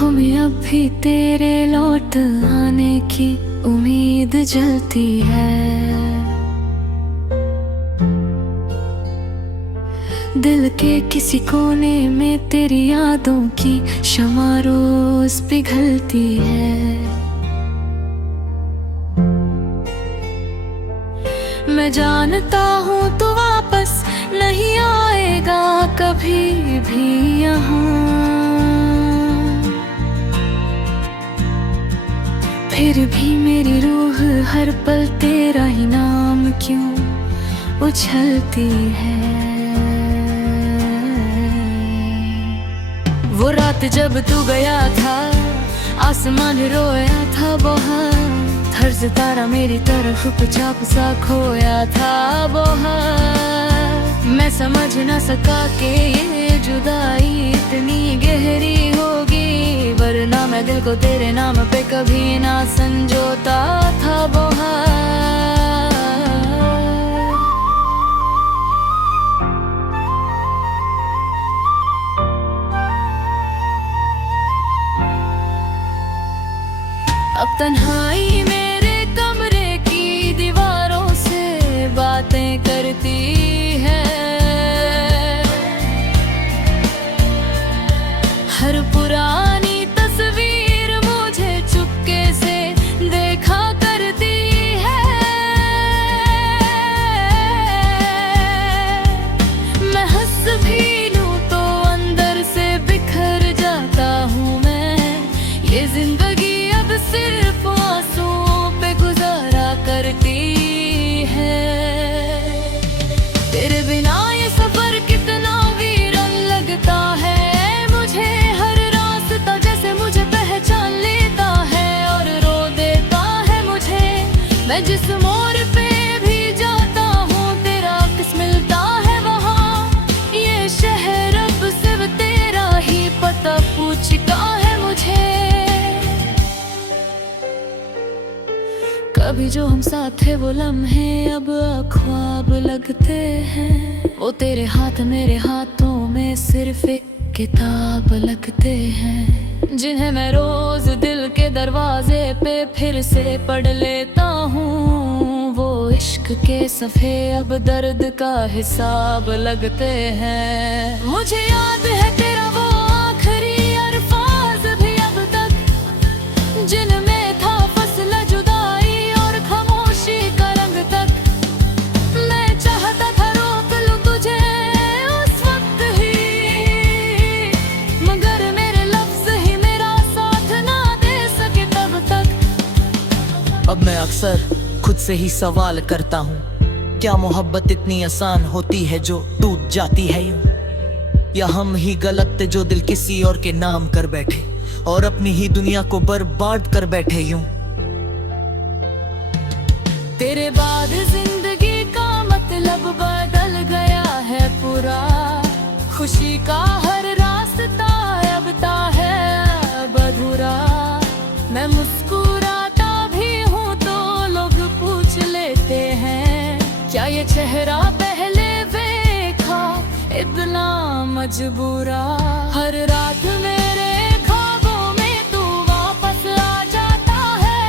आँखों में अब भी तेरे लौट आने की उम्मीद जलती है। दिल के किसी कोने में तेरी यादों की शमा रोज पिघलती है। मैं जानता हूँ तू वापस नहीं आएगा कभी भी यहाँ, फिर भी मेरी रूह हर पल तेरा ही नाम क्यों उछलती है। वो रात जब तू गया था आसमान रोया था बहुत, हर सितारा मेरी तरफ चुपचाप सा खोया था बहुत। मैं समझ न सका कि ये जुदाई इतनी गहरी होगी, वरना मैं दिल को तेरे नाम पे कभी ना संजोता था बहुत। अब तन्हाई मेरे कमरे की दीवारों से बातें करती है। हर पुरानी तस्वीर मुझे चुपके से देखा करती है। मैं हंस भी लूं तो अंदर से बिखर जाता हूँ मैं। ये जिंदगी अब सिर्फ आंसुओं पे गुजारा करती है। तेरे बिना ये सफर कितना वीरान लगता है मुझे, हर रास्ता जैसे मुझे पहचान लेता है और रो देता है मुझे। मैं जिस मोड़ पे भी जाता हूँ तेरा किस मिलता है वहाँ, ये शहर अब सिर्फ तेरा ही पता पूछता है मुझे। कभी जो हम साथ थे वो लम्हे अब ख्वाब लगते हैं। वो तेरे हाथ मेरे हाथों में सिर्फ एक किताब लगते हैं, जिन्हें मैं रोज दिल के दरवाजे पे फिर से पढ़ लेता हूँ। वो इश्क के सफ़े अब दर्द का हिसाब लगते हैं। मुझे याद है तेरा वो आखिरी अल्फाज भी अब तक, जिनमें था फसला जुदाई और खामोशी का रंग तक। मैं चाहता था रोक लूं तुझे उस वक्त ही, मगर मेरे लफ्ज ही मेरा साथ ना दे सके तब तक। अब मैं अक्सर खुद से ही सवाल करता हूँ, क्या मोहब्बत इतनी आसान होती है जो टूट जाती है यूं, या हम ही गलत थे जो दिल किसी और के नाम कर बैठे और अपनी ही दुनिया को बर्बाद कर बैठे यूं। तेरे बाद जिंदगी का मतलब बदल गया है पूरा, खुशी का हर रास्ता अब ता है अब अधूरा। मैं मुस्कुराता भी हूँ तो लोग पूछ लेते हैं, क्या ये चेहरा पहले देखा इतना मजबूरा। हर रात मेरे ख्वाबों में तू वापस आ जाता है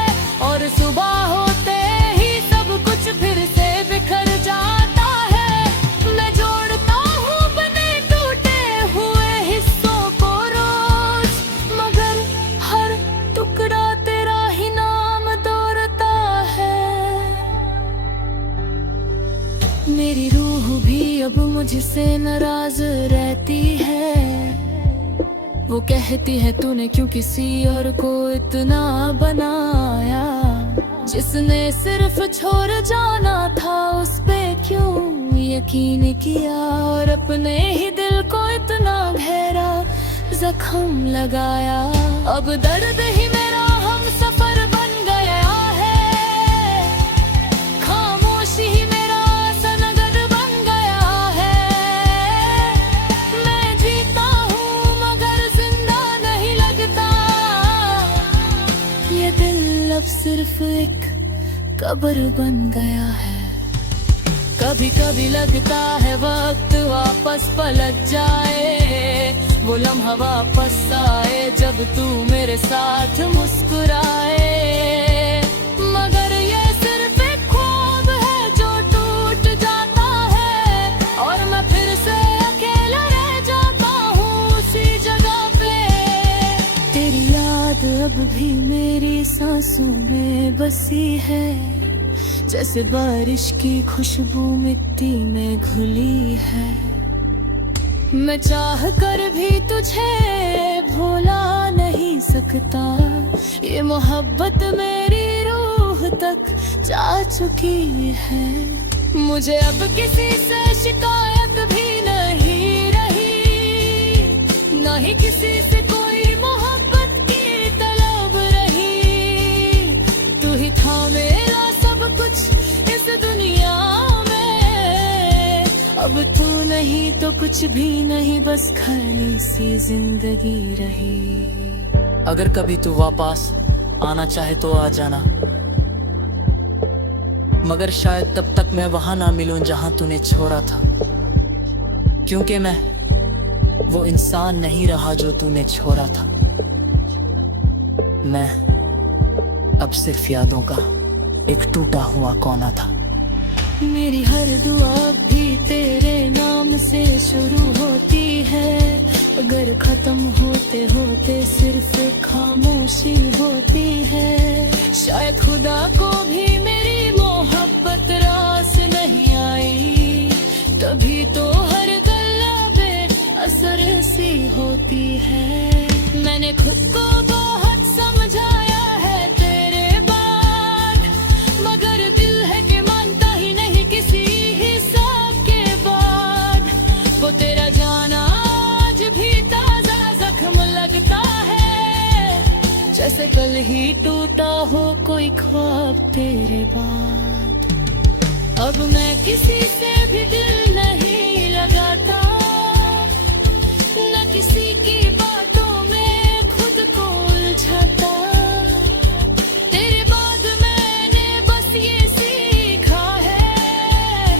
और सुबह होते ही सब कुछ फिर से बिखर जाता है। मैं जोड़ता हूँ बने टूटे हुए हिस्सों को रोज, मगर हर टुकड़ा तेरा ही नाम दोहराता है। मेरी रूह भी अब मुझसे नाराज रहती है। वो कहती है तूने क्यों किसी और को इतना बनाया, जिसने सिर्फ छोड़ जाना था उस पे क्यों यकीन किया, और अपने ही दिल को इतना गहरा जख्म लगाया। अब दर्द ही मेरा हम सफर बन गया है, खामोशी ही मेरा सनगद बन गया है। मैं जीता हूँ मगर जिंदा नहीं लगता, ये दिल अब सिर्फ एक कब्र बन गया है। कभी कभी लगता है वक्त वापस पलट जाए, वो लम्हा वापस आए जब तू मेरे साथ मुस्कुराए। मगर ये सिर्फ एक ख्वाब है जो टूट जाता है, और मैं फिर से अकेला रह जाता हूँ उसी जगह पे। तेरी याद अब भी मेरी सांसों में बसी है, जैसे बारिश की खुशबू मिट्टी में घुली है। मैं चाह कर भी तुझे भुला नहीं सकता, ये मोहब्बत मेरी रूह तक जा चुकी है। मुझे अब किसी से शिकायत भी नहीं रही, ना ही किसी से कोई मोहब्बत की तलब रही। तू ही था मेरा सब कुछ इस दुनिया में, अब तू नहीं तो कुछ भी नहीं, बस खाली सी जिंदगी रही। अगर कभी तू वापस आना चाहे तो आ जाना, मगर शायद तब तक मैं वहां ना मिलूं जहां तूने छोड़ा था, क्योंकि मैं वो इंसान नहीं रहा जो तूने छोड़ा था। मैं अब सिर्फ यादों का एक टूटा हुआ कोना था। मेरी हर दुआ भी तेरे नाम से शुरू होती है, अगर खत्म होते होते सिर्फ खामोशी होती है। शायद खुदा को भी मेरी मोहब्बत रास नहीं आई, तभी तो हर गल्ला बेअसर सी होती है। मैंने खुद को बहुत समझाया है तेरे बाद, मगर दिल है कि मानता ही नहीं किसी हिसाब के बाद। वो तेरा जाना आज भी ताजा जख्म लगता है, जैसे कल ही टूटा हो कोई ख्वाब तेरे बाद। अब मैं किसी से भी दिल नहीं लगाता, न किसी की बातों में खुद को उलझाता। तेरे बाद मैंने बस ये सीखा है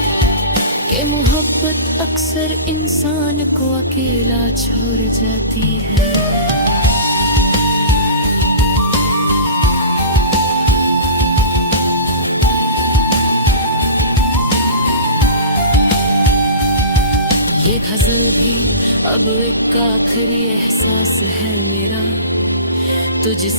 कि मोहब्बत अक्सर इंसान को अकेला छोड़ जाती है। ये गजल भी अब एक आखिरी एहसास है मेरा, तुझसे